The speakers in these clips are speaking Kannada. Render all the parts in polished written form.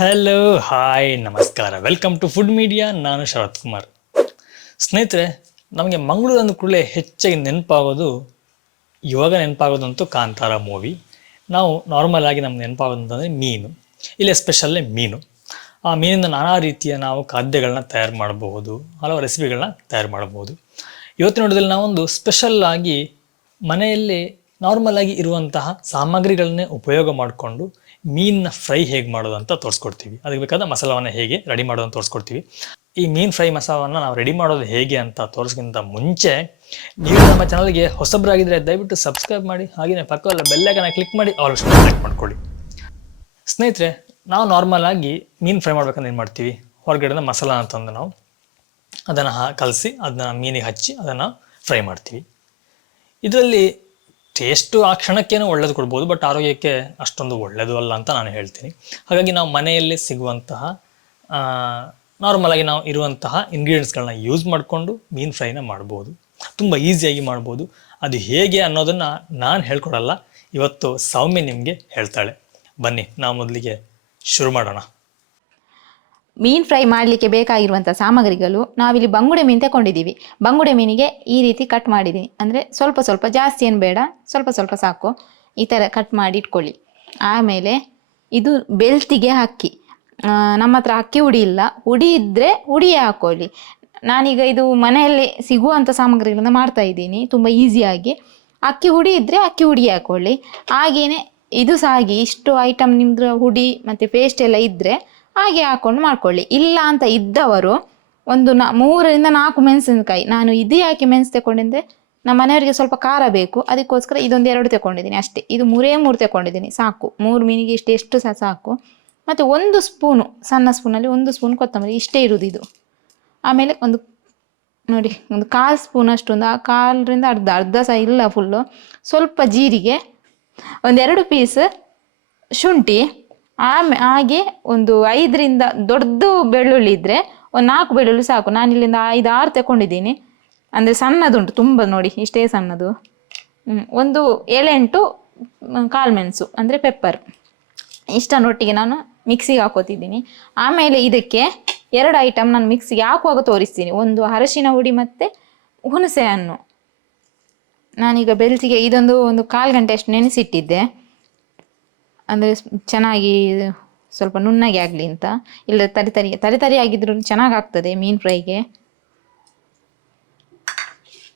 ಹಲೋ ಹಾಯ್ ನಮಸ್ಕಾರ ವೆಲ್ಕಮ್ ಟು ಫುಡ್ ಮೀಡಿಯಾ. ನಾನು ಶರತ್ ಕುಮಾರ್. ಸ್ನೇಹಿತರೆ, ನಮಗೆ ಮಂಗಳೂರು ಅಂದ ಕೂಡಲೇ ಹೆಚ್ಚಾಗಿ ನೆನಪಾಗೋದಂತೂ ಕಾಂತಾರ ಮೂವಿ. ನಾವು ನಾರ್ಮಲ್ ಆಗಿ ನಮ್ಗೆ ನೆನಪಾಗೋದಂತಂದರೆ ಮೀನು. ಇಲ್ಲಿ ಎಸ್ಪೆಷಲ್ಲೇ ಮೀನು. ಆ ಮೀನಿಂದ ನಾನಾ ರೀತಿಯ ನಾವು ಖಾದ್ಯಗಳನ್ನ ತಯಾರು ಮಾಡಬಹುದು, ಹಲವು ರೆಸಿಪಿಗಳನ್ನ ತಯಾರು ಮಾಡಬಹುದು. ಇವತ್ತಿನ ನೋಡೋದ್ರಲ್ಲಿ ನಾವೊಂದು ಸ್ಪೆಷಲ್ ಆಗಿ ಮನೆಯಲ್ಲಿ ನಾರ್ಮಲ್ ಆಗಿ ಇರುವಂತಹ ಸಾಮಗ್ರಿಗಳನ್ನೇ ಉಪಯೋಗ ಮಾಡಿಕೊಂಡು ಮೀನಿನ ಫ್ರೈ ಹೇಗೆ ಮಾಡೋದು ಅಂತ ತೋರಿಸ್ಕೊಡ್ತೀವಿ. ಅದಕ್ಕೆ ಬೇಕಾದ ಮಸಾಲವನ್ನು ಹೇಗೆ ರೆಡಿ ಮಾಡೋದು ಅಂತ ತೋರಿಸ್ಕೊಡ್ತೀವಿ. ಈ ಮೀನು ಫ್ರೈ ಮಸಾಲವನ್ನು ನಾವು ರೆಡಿ ಮಾಡೋದು ಹೇಗೆ ಅಂತ ತೋರಿಸ್ಕಿಂತ ಮುಂಚೆ ನೀವು ನಮ್ಮ ಚಾನಲ್ಗೆ ಹೊಸಬರಾಗಿದ್ದರೆ ದಯವಿಟ್ಟು ಸಬ್ಸ್ಕ್ರೈಬ್ ಮಾಡಿ, ಹಾಗೆಯೇ ಪಕ್ಕದಲ್ಲಿ ಬೆಲ್ಲೈಕನ್ನ ಕ್ಲಿಕ್ ಮಾಡಿ ಆಲ್ ಸೆಲೆಕ್ಟ್ ಮಾಡ್ಕೊಳ್ಳಿ. ಸ್ನೇಹಿತರೆ, ನಾವು ನಾರ್ಮಲ್ ಆಗಿ ಮೀನು ಫ್ರೈ ಮಾಡ್ಬೇಕಂದ್ರೆ ಏನು ಮಾಡ್ತೀವಿ, ಹೊರಗಡೆಯಿಂದ ಮಸಾಲ ಅಂತಂದು ನಾವು ಅದನ್ನು ಕಲಸಿ ಅದನ್ನ ಮೀನಿಗೆ ಹಚ್ಚಿ ಅದನ್ನು ಫ್ರೈ ಮಾಡ್ತೀವಿ. ಇದರಲ್ಲಿ ಟೇಸ್ಟು ಆ ಕ್ಷಣಕ್ಕೇನೋ ಒಳ್ಳೇದು ಕೊಡ್ಬೋದು, ಬಟ್ ಆರೋಗ್ಯಕ್ಕೆ ಅಷ್ಟೊಂದು ಒಳ್ಳೆಯದು ಅಲ್ಲ ಅಂತ ನಾನು ಹೇಳ್ತೀನಿ. ಹಾಗಾಗಿ ನಾವು ಮನೆಯಲ್ಲಿ ಸಿಗುವಂತಹ ನಾರ್ಮಲ್ ಆಗಿ ನಾವು ಇರುವಂತಹ ಇಂಗ್ರೀಡಿಯೆಂಟ್ಸ್ಗಳನ್ನ ಯೂಸ್ ಮಾಡಿಕೊಂಡು ಮೀನು ಫ್ರೈನ ಮಾಡ್ಬೋದು. ತುಂಬ ಈಸಿಯಾಗಿ ಮಾಡ್ಬೋದು. ಅದು ಹೇಗೆ ಅನ್ನೋದನ್ನು ನಾನು ಹೇಳ್ಕೊಡಲ್ಲ, ಇವತ್ತು ಸೌಮ್ಯ ನಿಮಗೆ ಹೇಳ್ತಾಳೆ. ಬನ್ನಿ ನಾವು ಮೊದಲಿಗೆ ಶುರು ಮಾಡೋಣ. ಮೀನು ಫ್ರೈ ಮಾಡಲಿಕ್ಕೆ ಬೇಕಾಗಿರುವಂಥ ಸಾಮಗ್ರಿಗಳು, ನಾವಿಲ್ಲಿ ಬಂಗುಡೆ ಮೀನು ತಗೊಂಡಿದ್ದೀವಿ. ಬಂಗುಡೆ ಮೀನಿಗೆ ಈ ರೀತಿ ಕಟ್ ಮಾಡಿದ್ದೀನಿ. ಅಂದರೆ ಸ್ವಲ್ಪ ಸ್ವಲ್ಪ, ಜಾಸ್ತಿ ಏನು ಬೇಡ, ಸ್ವಲ್ಪ ಸ್ವಲ್ಪ ಸಾಕು. ಈ ಥರ ಕಟ್ ಮಾಡಿ ಇಟ್ಕೊಳ್ಳಿ. ಆಮೇಲೆ ಇದು ಬೆಳ್ತಿಗೆ ಅಕ್ಕಿ. ನಮ್ಮ ಹತ್ರ ಅಕ್ಕಿ ಹುಡಿ ಇಲ್ಲ, ಹುಡಿ ಇದ್ದರೆ ಹುಡಿಯೇ ಹಾಕ್ಕೊಳ್ಳಿ. ನಾನೀಗ ಇದು ಮನೆಯಲ್ಲಿ ಸಿಗುವಂಥ ಸಾಮಗ್ರಿಗಳಿಂದ ಮಾಡ್ತಾ ಇದ್ದೀನಿ, ತುಂಬ ಈಸಿಯಾಗಿ. ಅಕ್ಕಿ ಹುಡಿ ಇದ್ದರೆ ಅಕ್ಕಿ ಹುಡಿ ಹಾಕ್ಕೊಳ್ಳಿ. ಹಾಗೆಯೇ ಇದು ಸಹ ಹಾಗೆ, ಇಷ್ಟು ಐಟಮ್ ನಿಮ್ಮದು ಹುಡಿ ಮತ್ತು ಪೇಸ್ಟ್ ಎಲ್ಲ ಇದ್ದರೆ ಹಾಗೆ ಹಾಕ್ಕೊಂಡು ಮಾಡ್ಕೊಳ್ಳಿ. ಇಲ್ಲ ಅಂತ ಇದ್ದವರು ಒಂದು 3-4 ಮೆಣಸಿನಕಾಯಿ, ನಾನು ಇದು ಯಾಕೆ ಮೆಣಸು ತಗೊಂಡಿದ್ದೆ, ನಮ್ಮ ಮನೆಯವರಿಗೆ ಸ್ವಲ್ಪ ಖಾರ ಬೇಕು, ಅದಕ್ಕೋಸ್ಕರ ಇದೊಂದು 2 ತಗೊಂಡಿದ್ದೀನಿ ಅಷ್ಟೇ. ಇದು 3 ತಗೊಂಡಿದ್ದೀನಿ, ಸಾಕು. 3 ಮೀನಿಗೆ ಎಷ್ಟು ಸಹ ಸಾಕು. ಮತ್ತು 1 ಸ್ಪೂನು, ಸಣ್ಣ ಸ್ಪೂನಲ್ಲಿ 1 ಸ್ಪೂನ್ ಕೊತ್ತಂಬರಿ, ಇಷ್ಟೇ ಇರೋದು ಇದು. ಆಮೇಲೆ ನೋಡಿ, ಒಂದು 1/4 ಸ್ಪೂನ್ ಅಷ್ಟು, ಒಂದು 1/4ರಿಂದ ಅರ್ಧ ಸಹ ಇಲ್ಲ, ಫುಲ್ಲು. ಸ್ವಲ್ಪ ಜೀರಿಗೆ, 2 ಪೀಸ್ ಶುಂಠಿ, ಹಾಗೆ ಒಂದು 5ರಿಂದ ದೊಡ್ಡದು ಬೆಳ್ಳುಳ್ಳಿ ಇದ್ದರೆ ಒಂದು 4 ಬೆಳ್ಳುಳ್ಳಿ ಸಾಕು. ನಾನಿಲ್ಲಿಂದ 5-6 ತಗೊಂಡಿದ್ದೀನಿ. ಅಂದರೆ ಸಣ್ಣದುಂಟು, ತುಂಬ ನೋಡಿ ಇಷ್ಟೇ ಸಣ್ಣದು. ಒಂದು 7-8 ಕಾಳುಮೆಣಸು ಅಂದರೆ ಪೆಪ್ಪರ್, ಇಷ್ಟನ್ನೊಟ್ಟಿಗೆ ನಾನು ಮಿಕ್ಸಿಗೆ ಹಾಕೋತಿದ್ದೀನಿ. ಆಮೇಲೆ ಇದಕ್ಕೆ 2 ಐಟಮ್ ನಾನು ಮಿಕ್ಸಿಗೆ ಹಾಕುವಾಗ ತೋರಿಸ್ತೀನಿ. ಒಂದು ಅರಶಿನ ಹುಡಿ ಮತ್ತು ಹುಣಸೆ ಹಣ್ಣು. ನಾನೀಗ ಬೆಳ್ತಿಗೆ ಇದೊಂದು 1/4 ಗಂಟೆ ಅಷ್ಟು ನೆನೆಸಿಟ್ಟಿದ್ದೆ, ಅಂದರೆ ಚೆನ್ನಾಗಿ ಸ್ವಲ್ಪ ನುಣ್ಣಗೆ ಆಗಲಿ ಅಂತ. ಇಲ್ಲ ತರಿ ಆಗಿದ್ರೂ ಚೆನ್ನಾಗಿ ಆಗ್ತದೆ ಮೀನು ಫ್ರೈಗೆ.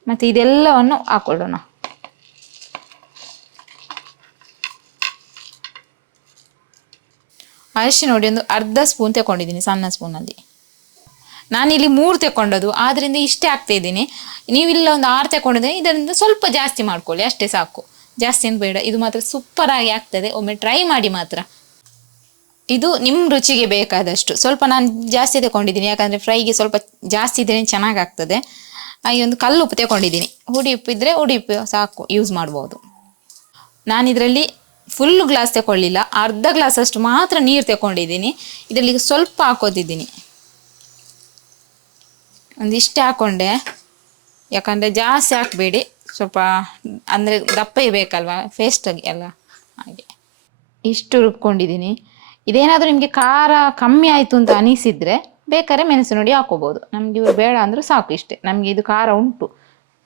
ಮತ್ತು ಇದೆಲ್ಲವನ್ನು ಹಾಕೊಳ್ಳೋಣ. ಅರಿಶಿನ ನೋಡಿ ಒಂದು ಅರ್ಧ ಸ್ಪೂನ್ ತಗೊಂಡಿದ್ದೀನಿ, ಸಣ್ಣ ಸ್ಪೂನಲ್ಲಿ. ನಾನಿಲ್ಲಿ 3 ತಗೊಂಡದ್ದು, ಆದ್ದರಿಂದ ಇಷ್ಟೇ ಹಾಕ್ತಾ ಇದ್ದೀನಿ. ನೀವಿಲ್ಲ ಒಂದು 6 ತಗೊಂಡಿದ್ದೆ, ಇದರಿಂದ ಸ್ವಲ್ಪ ಜಾಸ್ತಿ ಮಾಡ್ಕೊಳ್ಳಿ, ಅಷ್ಟೇ ಸಾಕು. ಜಾಸ್ತಿ ಏನು ಬೇಡ. ಇದು ಮಾತ್ರ ಸೂಪರಾಗಿ ಆಗ್ತದೆ, ಒಮ್ಮೆ ಟ್ರೈ ಮಾಡಿ ಮಾತ್ರ. ಇದು ನಿಮ್ಮ ರುಚಿಗೆ ಬೇಕಾದಷ್ಟು. ಸ್ವಲ್ಪ ನಾನು ಜಾಸ್ತಿ ತಗೊಂಡಿದ್ದೀನಿ, ಯಾಕಂದರೆ ಫ್ರೈಗೆ ಸ್ವಲ್ಪ ಜಾಸ್ತಿ ಇದ್ದರೆ ಚೆನ್ನಾಗಾಗ್ತದೆ. ಹಾಗೆ ಒಂದು ಕಲ್ಲುಪ್ಪು ತಗೊಂಡಿದ್ದೀನಿ. ಹುಡಿ ಉಪ್ಪು ಇದ್ದರೆ ಹುಡಿ ಉಪ್ಪು ಸಾಕು, ಯೂಸ್ ಮಾಡ್ಬೋದು. ನಾನಿದರಲ್ಲಿ ಫುಲ್ ಗ್ಲಾಸ್ ತಗೊಳ್ಳಿಲ್ಲ, ಅರ್ಧ ಗ್ಲಾಸ್ ಅಷ್ಟು ಮಾತ್ರ ನೀರು ತಗೊಂಡಿದ್ದೀನಿ. ಇದರಲ್ಲಿ ಸ್ವಲ್ಪ ಹಾಕೋತಿದ್ದೀನಿ, ಒಂದಿಷ್ಟೇ ಹಾಕ್ಕೊಂಡೆ. ಯಾಕಂದರೆ ಜಾಸ್ತಿ ಹಾಕಬೇಡಿ, ಸ್ವಲ್ಪ ಅಂದರೆ ದಪ್ಪ ಬೇಕಲ್ವ ಪೇಸ್ಟಾಗಿ ಎಲ್ಲ, ಹಾಗೆ ಇಷ್ಟು ರುಬ್ಕೊಂಡಿದ್ದೀನಿ. ಇದೇನಾದರೂ ನಿಮಗೆ ಖಾರ ಕಮ್ಮಿ ಆಯಿತು ಅಂತ ಅನಿಸಿದರೆ ಬೇಕಾದ್ರೆ ಮೆಣಸು ನೋಡಿ ಹಾಕೋಬೋದು. ನಮಗೆ ಇವರು ಬೇಡ ಅಂದರೂ ಸಾಕು, ಇಷ್ಟೇ. ನಮಗೆ ಇದು ಖಾರ ಉಂಟು,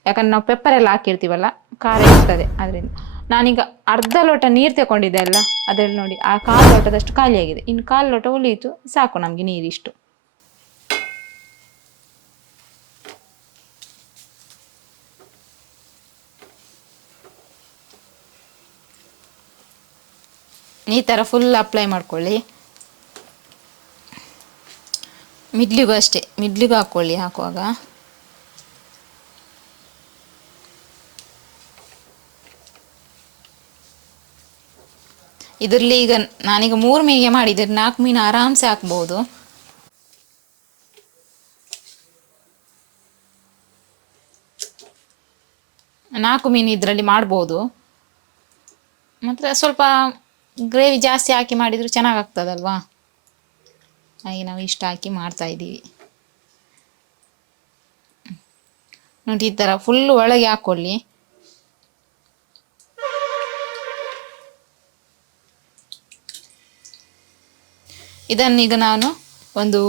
ಯಾಕಂದರೆ ನಾವು ಪೆಪ್ಪರ್ ಎಲ್ಲ ಹಾಕಿರ್ತೀವಲ್ಲ, ಖಾರ ಇರ್ತದೆ. ಅದರಿಂದ ನಾನೀಗ ಅರ್ಧ ಲೋಟ ನೀರು ತಗೊಂಡಿದ್ದೆ ಅಲ್ಲ, ಅದರಲ್ಲಿ ನೋಡಿ ಆ 1/4 ಲೋಟದಷ್ಟು ಖಾಲಿಯಾಗಿದೆ. ಇನ್ನು 1/4 ಲೋಟ ಉಳಿಯಿತು, ಸಾಕು ನಮಗೆ ನೀರಿಷ್ಟು. ಈ ಥರ ಫುಲ್ ಅಪ್ಲೈ ಮಾಡ್ಕೊಳ್ಳಿ. ಮಿಡ್ಲಿಗೂ ಅಷ್ಟೇ, ಮಿಡ್ಲಿಗೂ ಹಾಕ್ಕೊಳ್ಳಿ ಹಾಕುವಾಗ. ಇದರಲ್ಲಿ ಈಗ ನಾನೀಗ 3 ಮೀನಿಗೆ ಮಾಡಿದರೆ 4 ಮೀನು ಆರಾಮ್ಸೆ ಹಾಕ್ಬೋದು. ನಾಲ್ಕು ಮೀನು ಇದರಲ್ಲಿ ಮಾಡ್ಬೋದು. ಮತ್ತು ಸ್ವಲ್ಪ ಗ್ರೇವಿ ಜಾಸ್ತಿ ಹಾಕಿ ಮಾಡಿದರೂ ಚೆನ್ನಾಗಾಗ್ತದಲ್ವಾ, ಹಾಗೆ ನಾವು ಇಷ್ಟು ಹಾಕಿ ಮಾಡ್ತಾಯಿದ್ದೀವಿ. ನೋಡಿ ಈ ಥರ ಫುಲ್ಲು ಒಳಗೆ ಹಾಕ್ಕೊಳ್ಳಿ. ಇದನ್ನೀಗ ನಾನು ಒಂದು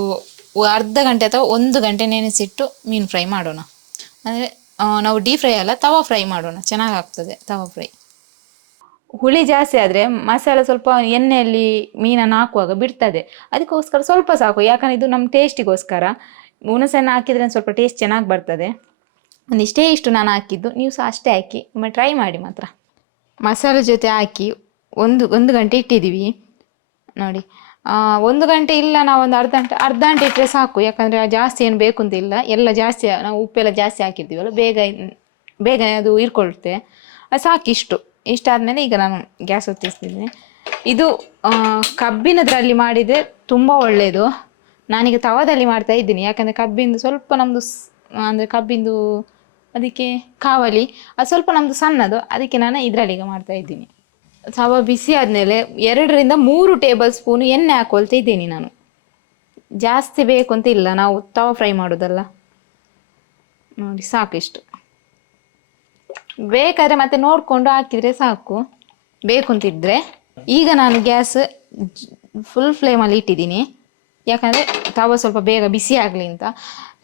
ಅರ್ಧ ಗಂಟೆ ಅಥವಾ 1 ಗಂಟೆ ನೆನೆಸಿಟ್ಟು ಮೀನು ಫ್ರೈ ಮಾಡೋಣ. ಅಂದರೆ ನಾವು ಡೀಪ್ ಫ್ರೈ ಅಲ್ಲ, ತವಾ ಫ್ರೈ ಮಾಡೋಣ, ಚೆನ್ನಾಗಾಗ್ತದೆ ತವಾ ಫ್ರೈ. ಹುಳಿ ಜಾಸ್ತಿ ಆದರೆ ಮಸಾಲೆ ಸ್ವಲ್ಪ ಎಣ್ಣೆಯಲ್ಲಿ ಮೀನನ್ನು ಹಾಕುವಾಗ ಬಿಡ್ತದೆ, ಅದಕ್ಕೋಸ್ಕರ ಸ್ವಲ್ಪ ಸಾಕು. ಯಾಕಂದರೆ ಇದು ನಮ್ಮ ಟೇಸ್ಟಿಗೋಸ್ಕರ. ಹುಣಸೆಹಣ್ಣು ಹಾಕಿದರೆ ಸ್ವಲ್ಪ ಟೇಸ್ಟ್ ಚೆನ್ನಾಗಿ ಬರ್ತದೆ. ಒಂದಿಷ್ಟೇ ಇಷ್ಟು ನಾನು ಹಾಕಿದ್ದು, ನೀವು ಸಹ ಅಷ್ಟೇ ಹಾಕಿ ಒಮ್ಮೆ ಟ್ರೈ ಮಾಡಿ ಮಾತ್ರ. ಮಸಾಲೆ ಜೊತೆ ಹಾಕಿ ಒಂದು ಗಂಟೆ ಇಟ್ಟಿದ್ದೀವಿ ನೋಡಿ. 1 ಗಂಟೆ ಇಲ್ಲ, ನಾವು ಒಂದು ಅರ್ಧ ಗಂಟೆ ಇಟ್ಟರೆ ಸಾಕು. ಯಾಕಂದರೆ ಜಾಸ್ತಿ ಏನು ಬೇಕು ಅಂತ ಇಲ್ಲ, ಎಲ್ಲ ಜಾಸ್ತಿ ನಾವು ಉಪ್ಪೆಲ್ಲ ಜಾಸ್ತಿ ಹಾಕಿರ್ತೀವಲ್ಲ, ಬೇಗ ಅದು ಹೀರ್ಕೊಳ್ಳುತ್ತೆ. ಅದು ಸಾಕು ಇಷ್ಟಾದಮೇಲೆ ಈಗ ನಾನು ಗ್ಯಾಸ್ ಹೊತ್ತಿಸ್ತಿದ್ದೀನಿ. ಇದು ಕಬ್ಬಿನದ್ರಲ್ಲಿ ಮಾಡಿದರೆ ತುಂಬ ಒಳ್ಳೆಯದು. ನಾನೀಗ ತವಾದಲ್ಲಿ ಮಾಡ್ತಾ ಇದ್ದೀನಿ, ಯಾಕಂದರೆ ಕಬ್ಬಿಂದು ಸ್ವಲ್ಪ ನಮ್ಮದು ಅಂದರೆ ಕಬ್ಬಿಂದು ಅದಕ್ಕೆ ಕಾವಲಿ ಅದು ಸ್ವಲ್ಪ ನಮ್ಮದು ಸಣ್ಣದು, ಅದಕ್ಕೆ ನಾನು ಇದರಲ್ಲಿ ಈಗ ಮಾಡ್ತಾ ಇದ್ದೀನಿ. ತವ ಬಿಸಿ ಆದಮೇಲೆ 2 ರಿಂದ 3 ಟೇಬಲ್ ಸ್ಪೂನು ಎಣ್ಣೆ ಹಾಕೊಳ್ತಾ ಇದ್ದೀನಿ ನಾನು. ಜಾಸ್ತಿ ಬೇಕು ಅಂತ ಇಲ್ಲ, ನಾವು ತವ ಫ್ರೈ ಮಾಡೋದಲ್ಲ ನೋಡಿ. ಸಾಕು ಬೇಕಾದರೆ ಮತ್ತೆ ನೋಡಿಕೊಂಡು ಹಾಕಿದರೆ ಸಾಕು, ಬೇಕು ಅಂತಿದ್ರೆ. ಈಗ ನಾನು ಗ್ಯಾಸ್ ಫುಲ್ ಫ್ಲೇಮಲ್ಲಿ ಇಟ್ಟಿದ್ದೀನಿ, ಯಾಕಂದರೆ ತವ ಸ್ವಲ್ಪ ಬೇಗ ಬಿಸಿ ಆಗಲಿ ಅಂತ.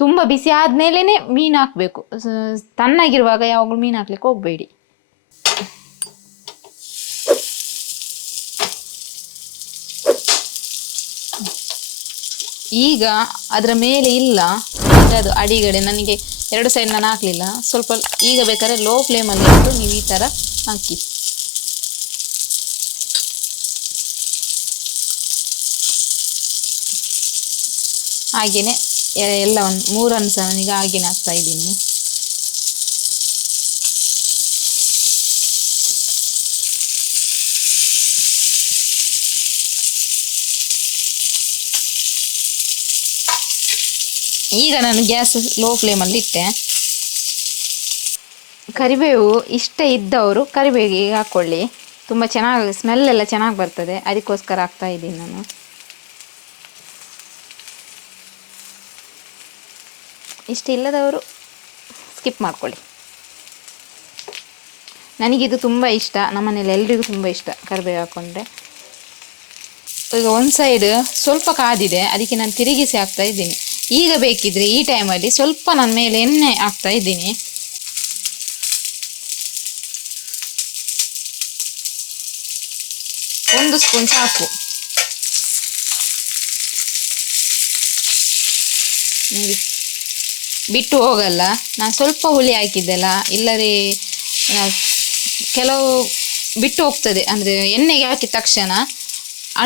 ತುಂಬ ಬಿಸಿ ಆದಮೇಲೆ ಮೀನು ಹಾಕಬೇಕು, ತಣ್ಣಗಿರುವಾಗ ಯಾವಾಗಲೂ ಮೀನು ಹಾಕ್ಲಿಕ್ಕೆ ಹೋಗಬೇಡಿ. ಈಗ ಅದರ ಮೇಲೆ ಇಲ್ಲ, ಅದು ಅಡಿಗಡೆ ನನಗೆ 2 ಸೈಡ್ ನಾನು ಹಾಕಲಿಲ್ಲ ಸ್ವಲ್ಪ. ಈಗ ಬೇಕಾದ್ರೆ ಲೋ ಫ್ಲೇಮಲ್ಲಿ ಇಟ್ಟು ನೀವು ಈ ಥರ ಹಾಕಿ. ಹಾಗೆಯೇ ಎಲ್ಲವನ್ನು 3 ಸಹ ನಾನೀಗ ಹಾಗೆಯೇ ಹಾಕ್ತಾ ಇದ್ದೀನಿ. ಈಗ ನಾನು ಗ್ಯಾಸ್ ಲೋ ಫ್ಲೇಮಲ್ಲಿ ಇಟ್ಟೆ. ಕರಿಬೇವು ಇಷ್ಟ ಇದ್ದವರು ಕರಿಬೇವಿಗೆ ಹಾಕ್ಕೊಳ್ಳಿ, ತುಂಬ ಚೆನ್ನಾಗಿ ಸ್ಮೆಲ್ ಎಲ್ಲ ಚೆನ್ನಾಗಿ ಬರ್ತದೆ, ಅದಕ್ಕೋಸ್ಕರ ಹಾಕ್ತಾ ಇದ್ದೀನಿ ನಾನು. ಇಷ್ಟ ಇಲ್ಲದವರು ಸ್ಕಿಪ್ ಮಾಡ್ಕೊಳ್ಳಿ. ನನಗಿದು ತುಂಬ ಇಷ್ಟ, ನಮ್ಮನೇಲಿ ಎಲ್ರಿಗೂ ತುಂಬ ಇಷ್ಟ ಕರಿಬೇವು ಹಾಕ್ಕೊಂಡ್ರೆ. ಈಗ ಒಂದು ಸೈಡ್ ಸ್ವಲ್ಪ ಕಾದಿದೆ, ಅದಕ್ಕೆ ನಾನು ತಿರುಗಿಸಿ ಹಾಕ್ತಾ ಇದ್ದೀನಿ. ಈಗ ಬೇಕಿದ್ರೆ ಈ ಟೈಮಲ್ಲಿ ಸ್ವಲ್ಪ ನನ್ನ ಮೇಲೆ ಎಣ್ಣೆ ಹಾಕ್ತಾ ಇದ್ದೀನಿ. ಒಂದು ಸ್ಪೂನ್ ಸಾಕು. ನೋಡಿ, ಬಿಟ್ಟು ಹೋಗಲ್ಲ. ನಾನು ಸ್ವಲ್ಪ ಹುಳಿ ಹಾಕಿದ್ದೆಲ್ಲ, ಇಲ್ಲದೆ ಕೆಲವು ಬಿಟ್ಟು ಹೋಗ್ತದೆ, ಅಂದರೆ ಎಣ್ಣೆಗೆ ಹಾಕಿದ ತಕ್ಷಣ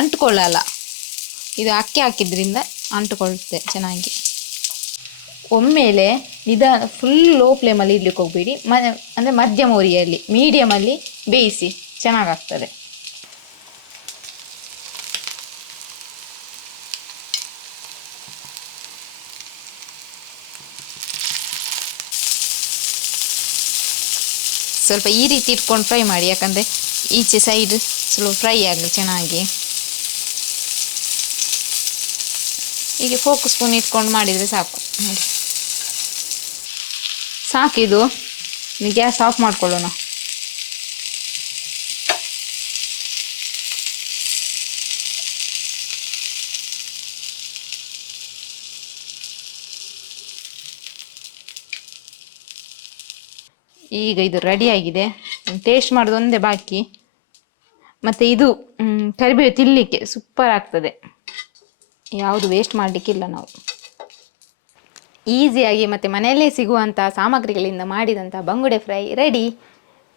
ಅಂಟ್ಕೊಳ್ಳಲ್ಲ. ಇದು ಅಕ್ಕಿ ಹಾಕಿದ್ರಿಂದ ಅಂಟುಕೊಳ್ಳುತ್ತೆ ಚೆನ್ನಾಗಿ. ಒಮ್ಮೆಲೆ ನಿಧಾನ ಫುಲ್ ಲೋ ಫ್ಲೇಮಲ್ಲಿ ಇಡ್ಲಿಕ್ಕೆ ಹೋಗಬೇಡಿ, ಅಂದರೆ ಮಧ್ಯಮ ಉರಿಯಲ್ಲಿ ಮೀಡಿಯಮಲ್ಲಿ ಬೇಯಿಸಿ, ಚೆನ್ನಾಗಾಗ್ತದೆ. ಸ್ವಲ್ಪ ಈ ರೀತಿ ಇಟ್ಕೊಂಡು ಫ್ರೈ ಮಾಡಿ, ಯಾಕಂದರೆ ಈಚೆ ಸೈಡ್ ಸ್ವಲ್ಪ ಫ್ರೈ ಆಗಲಿ ಚೆನ್ನಾಗಿ. ಹೀಗೆ 4 ಸ್ಪೂನ್ ಇಟ್ಕೊಂಡು ಮಾಡಿದರೆ ಸಾಕು ನೋಡಿ. ಸಾಕಿದು, ಗ್ಯಾಸ್ ಆಫ್ ಮಾಡ್ಕೊಳ್ಳೋಣ. ಈಗ ಇದು ರೆಡಿಯಾಗಿದೆ, ಟೇಸ್ಟ್ ಮಾಡೋದು ಒಂದೇ ಬಾಕಿ. ಮತ್ತು ಇದು ಕರಿಬೇವು ತಿನ್ನಲಿಕ್ಕೆ ಸೂಪರ್ ಆಗ್ತದೆ, ಯಾವುದು ವೇಸ್ಟ್ ಮಾಡಲಿಕ್ಕಿಲ್ಲ. ನಾವು ಈಸಿಯಾಗಿ ಮತ್ತು ಮನೆಯಲ್ಲೇ ಸಿಗುವಂಥ ಸಾಮಗ್ರಿಗಳಿಂದ ಮಾಡಿದಂಥ ಬಂಗುಡೆ ಫ್ರೈ ರೆಡಿ.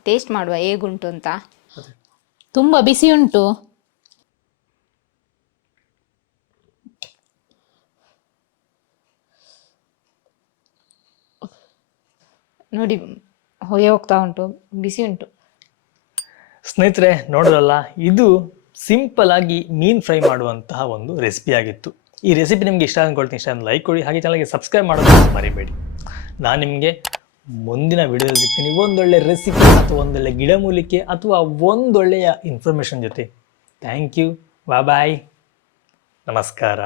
ಟೇಸ್ಟ್ ಮಾಡುವ ಹೇಗುಂಟು ಅಂತ. ತುಂಬ ಬಿಸಿ ಉಂಟು. ನೋಡಿ, ಹೊಗೆ ಹೋಗ್ತಾ ಉಂಟು, ಬಿಸಿ ಉಂಟು. ಸ್ನೇಹಿತರೆ ನೋಡೋದಲ್ಲ, ಇದು ಸಿಂಪಲ್ ಆಗಿ ಮೀನು ಫ್ರೈ ಮಾಡುವಂತಹ ಒಂದು ರೆಸಿಪಿ ಆಗಿತ್ತು. ಈ ರೆಸಿಪಿ ನಿಮಗೆ ಇಷ್ಟ ಅಂದ್ಕೊಳ್ತೀನಿ. ಇಷ್ಟ ಅಂದ್ರೆ ಲೈಕ್ ಕೊಡಿ, ಹಾಗೆ ಚಾನಲ್ಗೆ ಸಬ್ಸ್ಕ್ರೈಬ್ ಮಾಡೋದು ಮರಿಬೇಡಿ. ನಾನು ನಿಮಗೆ ಮುಂದಿನ ವಿಡಿಯೋದಲ್ಲಿ ಸಿಗ್ತೀನಿ ಒಂದೊಳ್ಳೆ ರೆಸಿಪಿ ಅಥವಾ ಒಂದೊಳ್ಳೆ ಗಿಡಮೂಲಿಕೆ ಅಥವಾ ಒಂದೊಳ್ಳೆಯ ಇನ್ಫಾರ್ಮೇಷನ್ ಜೊತೆ. ಥ್ಯಾಂಕ್ ಯು, ಬಾಯ್, ನಮಸ್ಕಾರ.